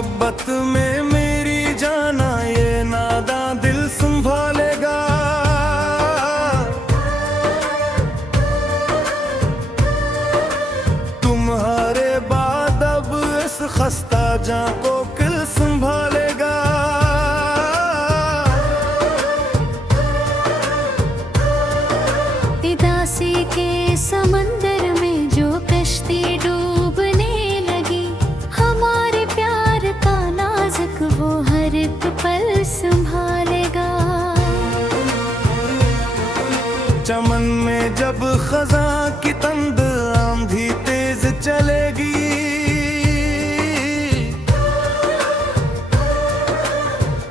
मोहब्बत में मेरी जाना ये नादा दिल संभालेगा। तुम्हारे बाद अब इस खस्ता जां को किल संभालेगा। उदासी के समंदर में जो कश्ती डूबने लगी, हमारे प्यार का नाजुक वो हर एक पल संभालेगा। चमन में जब खज़ां की तंद आंधी तेज चलेगी,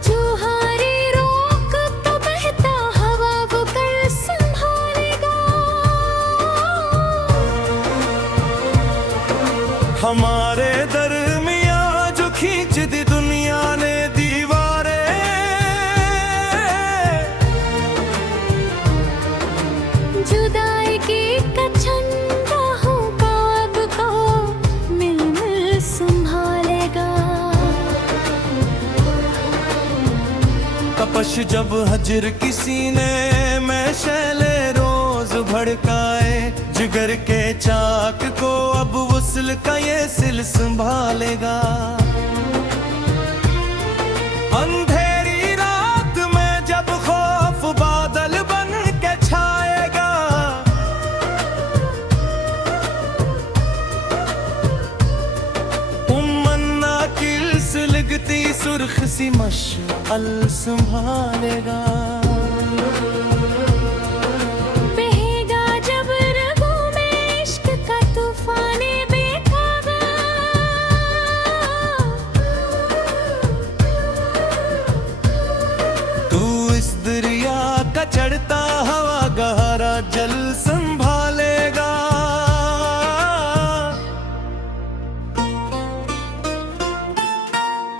चुहारी रोक तो बहता हवा वो कर संभालेगा। हमारे दरमियां जो खींच दी दुनिया ने दीवारें, जुदाई की कछन राहों का अब को मिल मिल संभालेगा। तपश जब हजर की सीने में शैले रोज भड़काए, जिगर के चाक को अब वुस्ल का ये सिल संभालेगा। अंधेरी रात में जब खौफ बादल बन के छाएगा, उम्मन्ना किल से लिगती सुर्ख सी मशअल संभालेगा। बहेगा जब रगों में इश्क का तूफाने बेखबर, तू इस दरिया का चढ़ता हवा गहरा जल संभालेगा।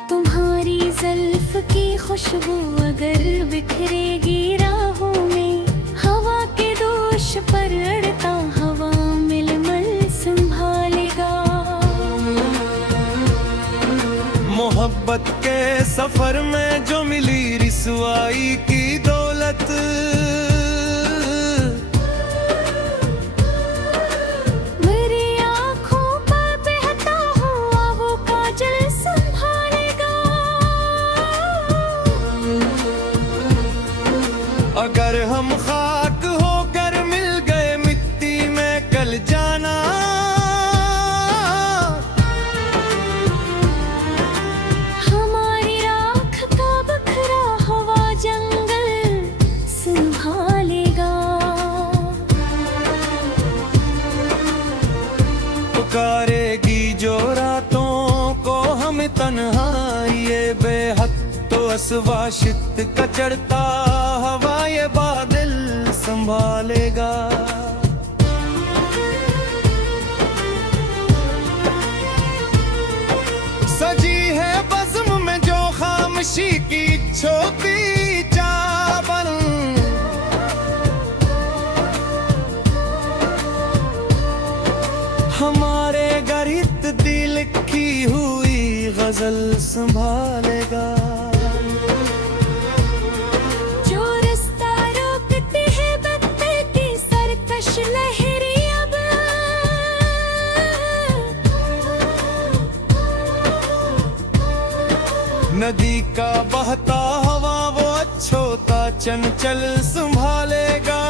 तुम्हारी ज़ल्फ़ की खुशबू अगर बिखरेगी राहों में, हवा के दोष पर अड़ता हवा मिलमल संभालेगा। मोहब्बत के सफर में जो मिली रिसवाई की दौलत, मेरी आँखों पर बहता हुआ वो काजल संभालेगा। अगर हम खाक होकर मिल गए मिट्टी में कल जाना, हमारी राख का बखरा हवा जंगल संभालेगा। पुकारेगी जो रातों को हम तन्हाई ये बेहद, तो असवाशित का चढ़ता हवा ये बादल संभालेगा। सजी है बज़्म में जो खामोशी की छोटी चावल, हमारे गरित दिल की हुई गजल संभालेगा। जो रास्ता रोकते हैं बत्ते की सरकश लहरी अब, नदी का बहता हवा वो अछोता चंचल संभालेगा।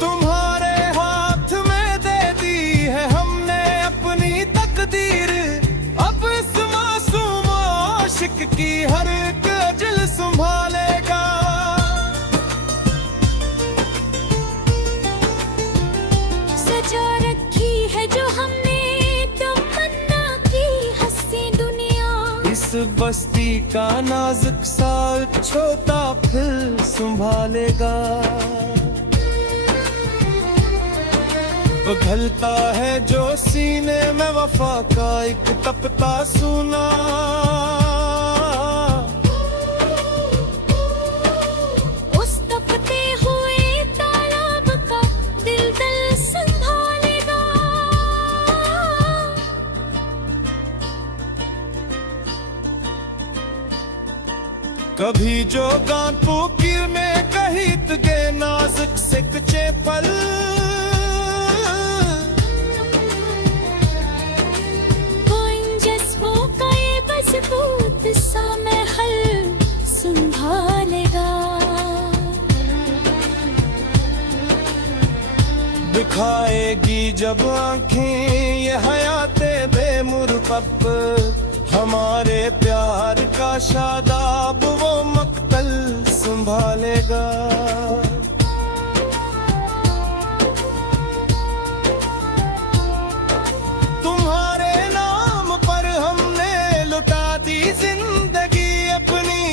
तुम्हारे हाथ में दे दी है हमने अपनी तकदीर, अब इस मासूम आशिक की हर एक अजल संभालेगा। सजा रखी है जो हमने तमन्ना की हंसी दुनिया, इस बस्ती का नाजुक सा छोटा फिर संभालेगा। पिघलता है जो सीने में वफा का एक तपता सुना, उस तपते हुए तालाब का दिल दल कभी जो गांतु कीर में कहित गे नाजुक से कच्चे फल मजबूत सा महल संभालेगा। दिखाएगी जब आंखें ये हयाते बेमुरकब, हमारे प्यार का शादाब वो मक्तल संभालेगा। तुम्हारे नाम पर हमने लुटा दी जिंदगी अपनी,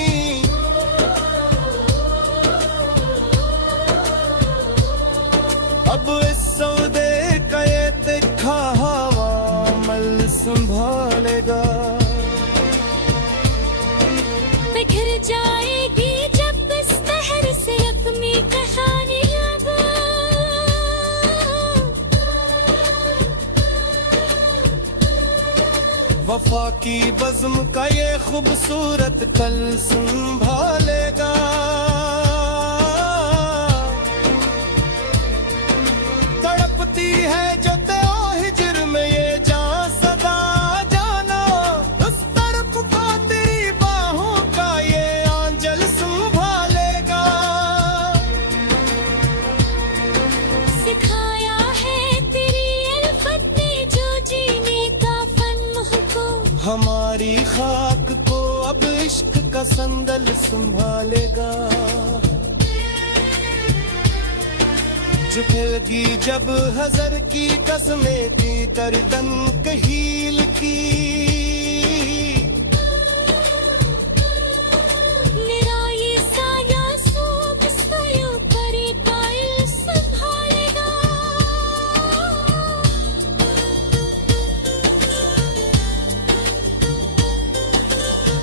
अब इस सौदे का ये तिखा हवा मल संभालेगा। बिखर जाएगी जब इस शहर से यकमी कहानियां, वफा की बज़्म का ये खूबसूरत कल संभालेगा। तड़पती है जो तेरे हिज्र में ये जान सदा जाना, उस तड़प को तेरी बाहों का ये आंचल संभालेगा। सिखाया है तेरी अल्फत ने जो जीने का फन मुझको, हमारी खाक को अब इश्क का संदल संभालेगा। झुकेगी जब हज़र की कसमें की गर्दन कहील की, मेरा ये साया सूब सायों पर कायल संभालेगा।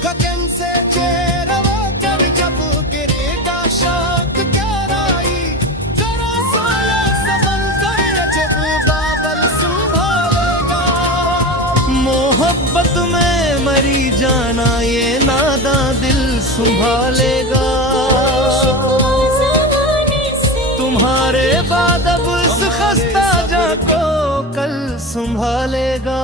गगन से चेहरा कर जब गिरेगा शाख गहराई, जरा सोला समंदर जब बादल संभालेगा। मोहब्बत में मरी जाना ये नादा दिल संभालेगा। तुम्हारे बाद अब इस खस्ता जा को कल संभालेगा।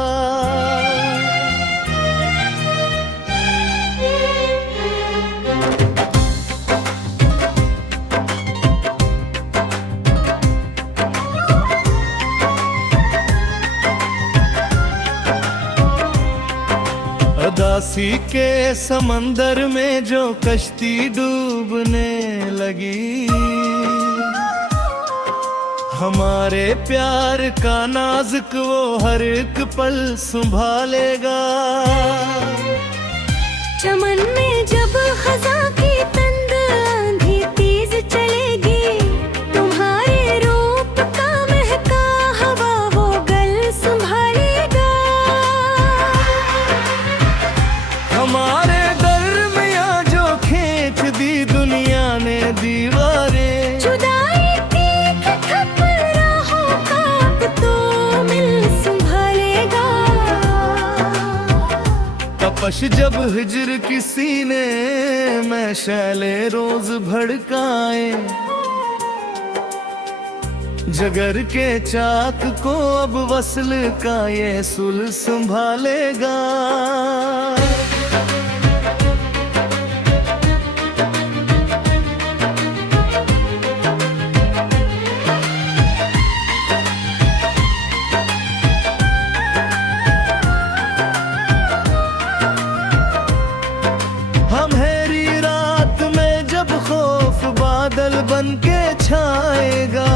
उदासी के समंदर में जो कश्ती डूबने लगी, हमारे प्यार का नाजुक वो हर एक पल संभालेगा। चमन में जब खज़ां की तंद आंधी तेज चलेगी, तुम्हारे रूप का महका हवा वो गल संभालेगा। हमारे दरमियां जो खींच दी दुनिया ने दीवारें, जुदाई की खप राहों का अब तो मिल संभालेगा। तपश जब हिजर की सीने में शैले रोज भड़काए, जगर के चाक को अब वसल का ये सुल संभालेगा। अंधेरी रात में जब खौफ बादल बन के छाएगा,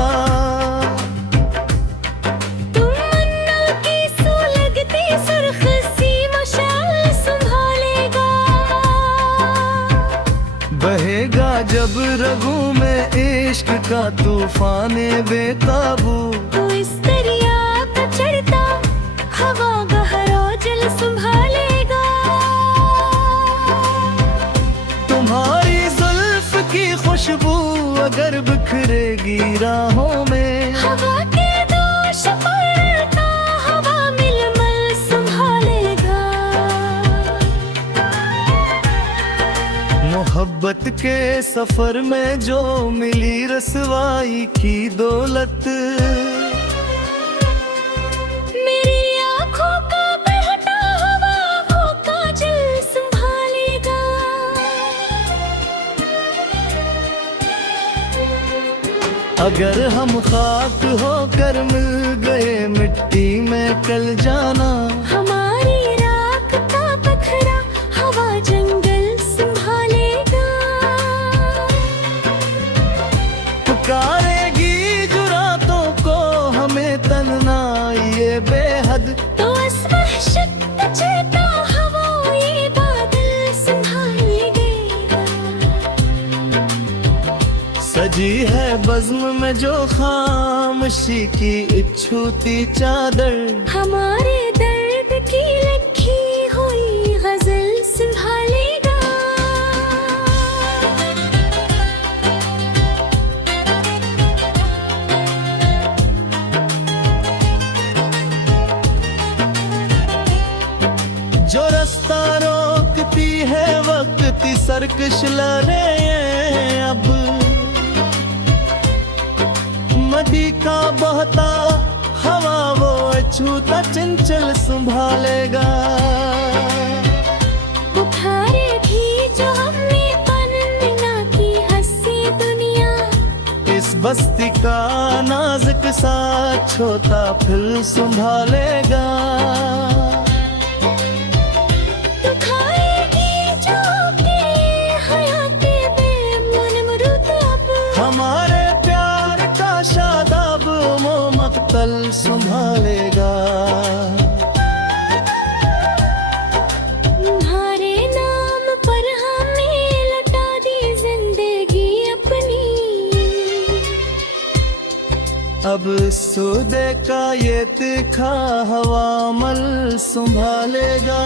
तमन्ना की सुलगती सुर्ख सी मशाल संभालेगा। बहेगा जब रगों में इश्क का तूफान बेकाबू, तो इस दरिया का चढ़ता हवा गहरा जल संभालेगा। तुम्हारी जुल्फ की खुशबू अगर बिखरेगी राहों में, हवा के दोष पड़ता हवा मिलमल संभालेगा। मोहब्बत वक्त के सफर में जो मिली रसवाई की दौलत, मेरी आँखों का बहता हुआ वो काजल संभालेगा। अगर हम खाक होकर मिल गए मिट्टी में कल जाना, हमारी राख का बखरा हवा जंगल संभालेगा। पुकारेगी जो रातों को हमें तन्ना ये बेहद, तो इस वहशत का चेता हवा ये बादल संभालेगा। सजी है बज़्म में जो खामोशी की इच्छूती चादर, हमारे दर्द की लिखी हुई गजल संभालेगा। जो रास्ता रोकती है वक्त सरकश लहरें, अब नदी का बहता हवा वो अछूता चंचल संभालेगा। पुकारेगी जो हमने पन्ना की हंसी दुनिया, इस बस्ती का नाजुक सा छोटा फिर संभालेगा। दुखाएगी जो कि हयाते बेमुनमरुद, अब हमारे प्यार का शादाब वो मक्तल संभालेगा। तुम्हारे नाम पर हमें लौटा दी जिंदगी अपनी, अब सूदे का ये तीखा हवा मल संभालेगा।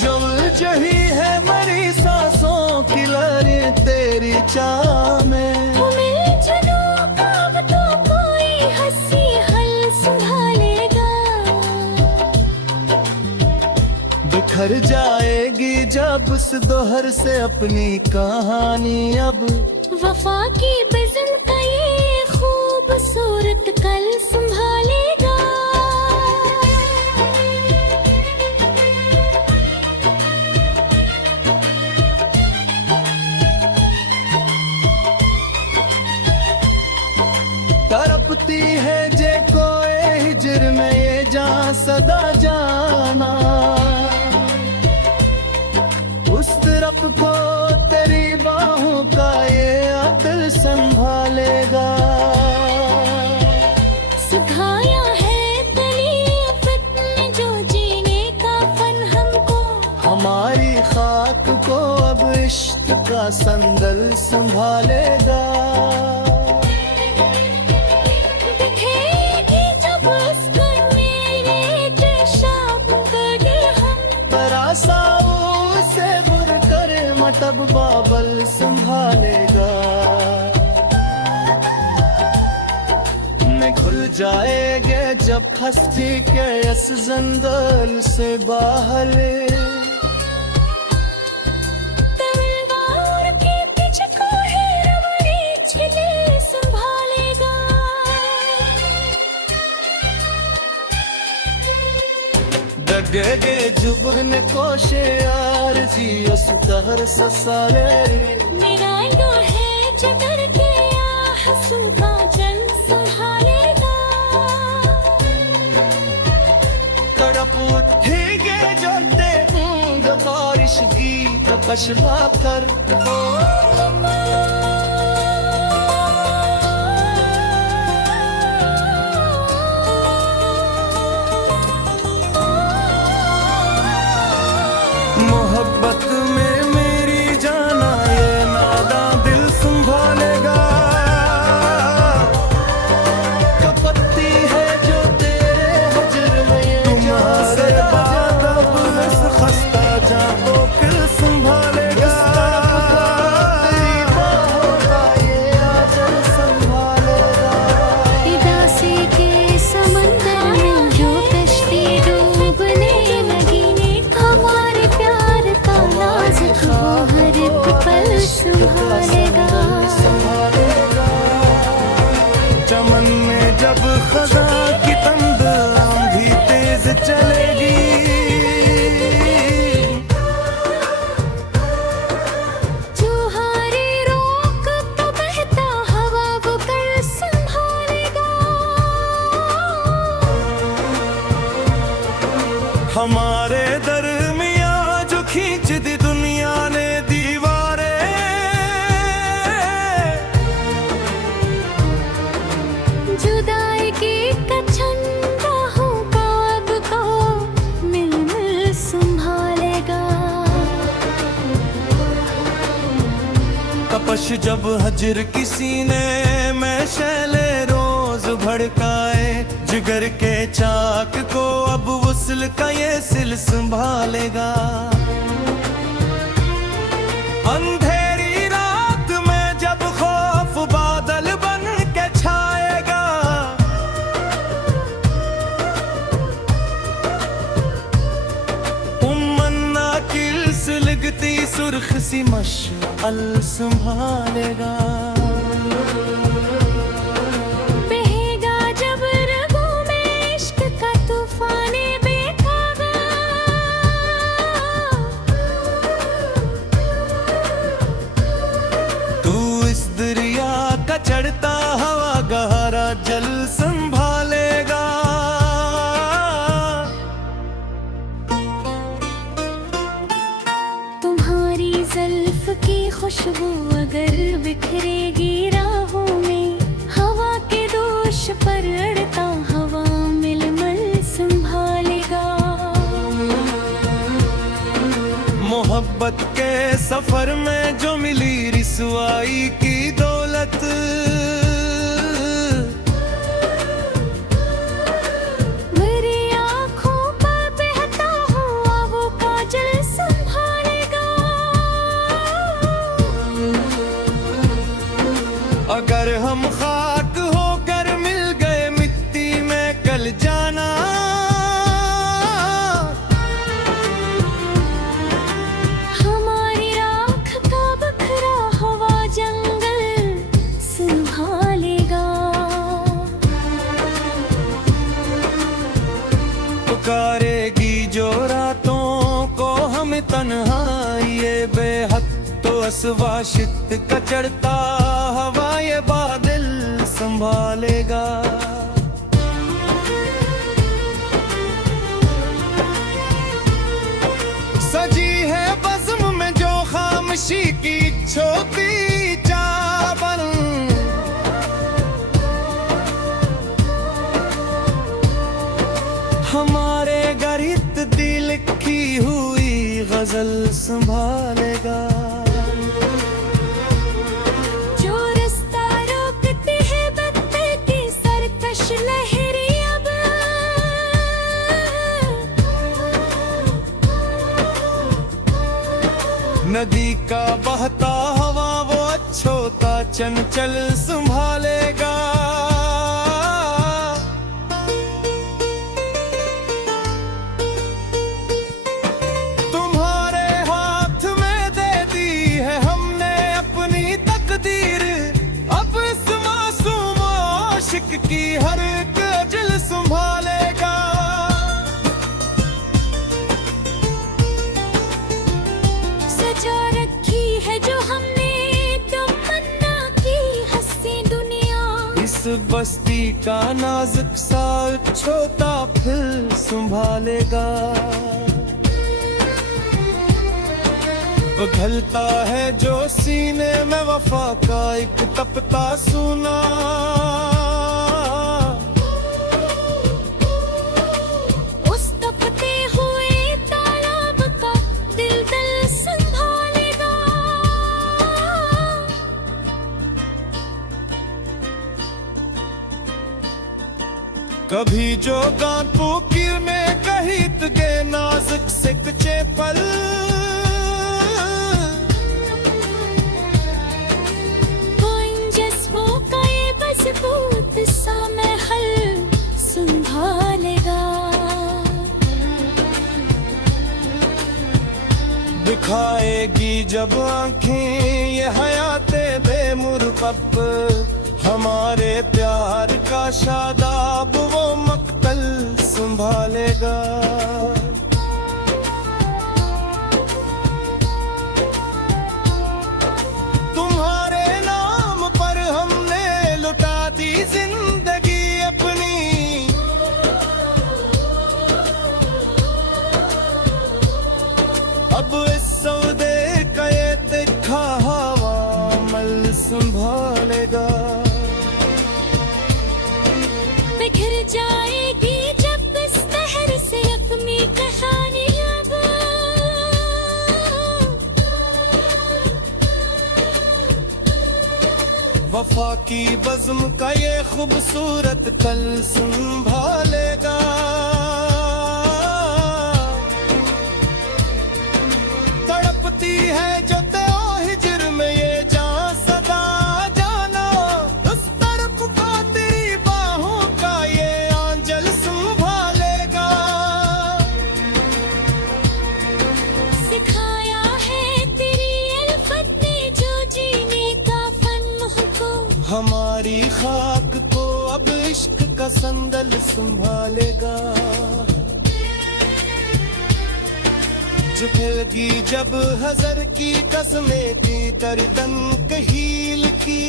जो जही है मरी सांसों की लहरें तेरी चाह में, मिलजुलों का अब तो कोई हंसी हल संभालेगा। बिखर जाएगी जब उस दोहर से अपनी कहानी, अब वफा की बज़म का ये खूबसूरत कल संभालेगा। तड़पती है जे कोई हिजर में ये जान सदा जाना, उस तरफ को तेरी बाहों का ये अदल संभालेगा। सिखाया है तलीफत में जो जीने का फन हमको, हमारी खाक को अब इश्क का संदल संभालेगा। दिखेगी जब उसको मेरे पेशाब बड़े हम, तरासाओं से बुर कर मतब बाबल संभालेगा। में खुल जाएंगे जब खस्ती के इस जंगल से बाहर, तलवार के पीछे कोई रमणी छिले संभालेगा। डगेगे जुबन कोशे आरजी उस दहर ससारे, मेरा यो है जगर के या हंसू का जल संभालेगा। तड़प उठेगे जोते बारिश की तपशवा कर, मोहब्बत में मेरी जाना ये नादा दिल संभालेगा। कपत्ती है जो तेरे हजर में ये तुम्हारे बाद अब इस खस्ता जाओ किल संभालेगा। तेरी खजा की तंद आंधी तेज चलेगी। जोहारी रोक तो बहता हवा वो कर संभालेगा। हमारे दरमियां जो खींच दी दुनिया ने दीवारें, जुदाई की कछन राहों का अब को मिल मिल संभालेगा। तपश जब हजर की सीने में शैले रोज भड़काए, जिगर के चाक को अब वुस्ल का ये सिल संभालेगा। अंधेरी रात में जब खौफ बादल बन के छाएगा, उम्मन्ना किल से लगती सुर्ख सी मशअल संभालेगा। बहेगा जब रगों में इश्क का तूफाने बेखागा। तू इस दरिया का चढ़ता हवा गहरा जल संभालेगा। तुम्हारी ज़ल्फ़ की खुशबू अगर बिखरेगी राहों में, हवा के दोष पर अड़ता हवा मिलमल संभालेगा। मोहब्बत के सफर में जो मिली रिसवाई की दौलत, मेरी आँखों पर बहता हुआ वो काजल संभालेगा। अगर हम खाक होकर मिल गए मिट्टी में कल जाना, हमारी राख का बखरा हवा जंगल संभालेगा। पुकारेगी जो रातों को हम तन्हाई ये बेहद, तो असवाशित का चढ़ता हवा ये बादल संभालेगा। सजी है बज़्म में जो खामोशी की छोटी चावल, हमारे गरित दिल की हुई गजल संभालेगा। जो रास्ता रोकते हैं बत्ते की सरकश लहरी अब, नदी का बहता हवा वो अछोता चंचल संभालेगा। तुम्हारे हाथ में दे दी है हमने अपनी तकदीर, अब इस मासूम आशिक की हर एक अजल संभालेगा। सजा रखी है जो हमने तमन्ना की हंसी दुनिया, इस बस्ती का नाजुक सा छोटा फिर संभालेगा। पिघलता है जो सीने में वफा का एक तपता सुना, उस तपते हुए तालाब का दिल दिल संभालेगा। कभी जो गांठ पोकीर में कहित गे नाजुक से कच्चे पल, मजबूत सा महल संभालेगा। दिखाएगी जब आंखें ये हयाते बेमुरकब हमारे प्यार का शादाब वो मक्तल संभालेगा। तुम्हारे नाम पर हमने लुटा दी जिंदगी अपनी, अब इस सौदे का ये तिखा हवा मल संभालेगा। बिखर जाएगी जब इस शहर से अपनी कहानी, अब वफा की बज़्म का ये खूबसूरत कल संभालेगा। तड़पती है जो त्यो हिजर में ये जान सदा, जानो उस तड़प को तेरी बाहों का ये आंचल संभालेगा। सिखाया है तेरी अल्फत ने जो जीने का फन हमको, हमारी खाक को अब इश्क का संदल संभालेगा। झुकेगी जब हज़र की कसमें थी दर्दन कहील की,